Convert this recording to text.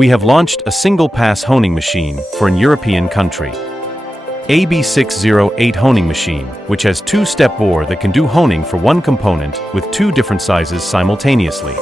We have launched a single-pass honing machine for an European country. AB608 honing machine, which has two-step bore that can do honing for one component with two different sizes simultaneously.